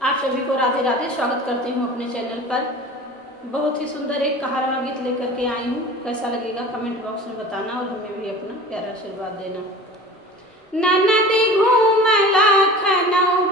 आप सभी को राधे राधे। स्वागत करती हूँ अपने चैनल पर। बहुत ही सुंदर एक कहारवा गीत लेकर के आई हूँ। कैसा लगेगा कमेंट बॉक्स में बताना और हमें भी अपना प्यारा आशीर्वाद देना। ननदी घूमला खनऊ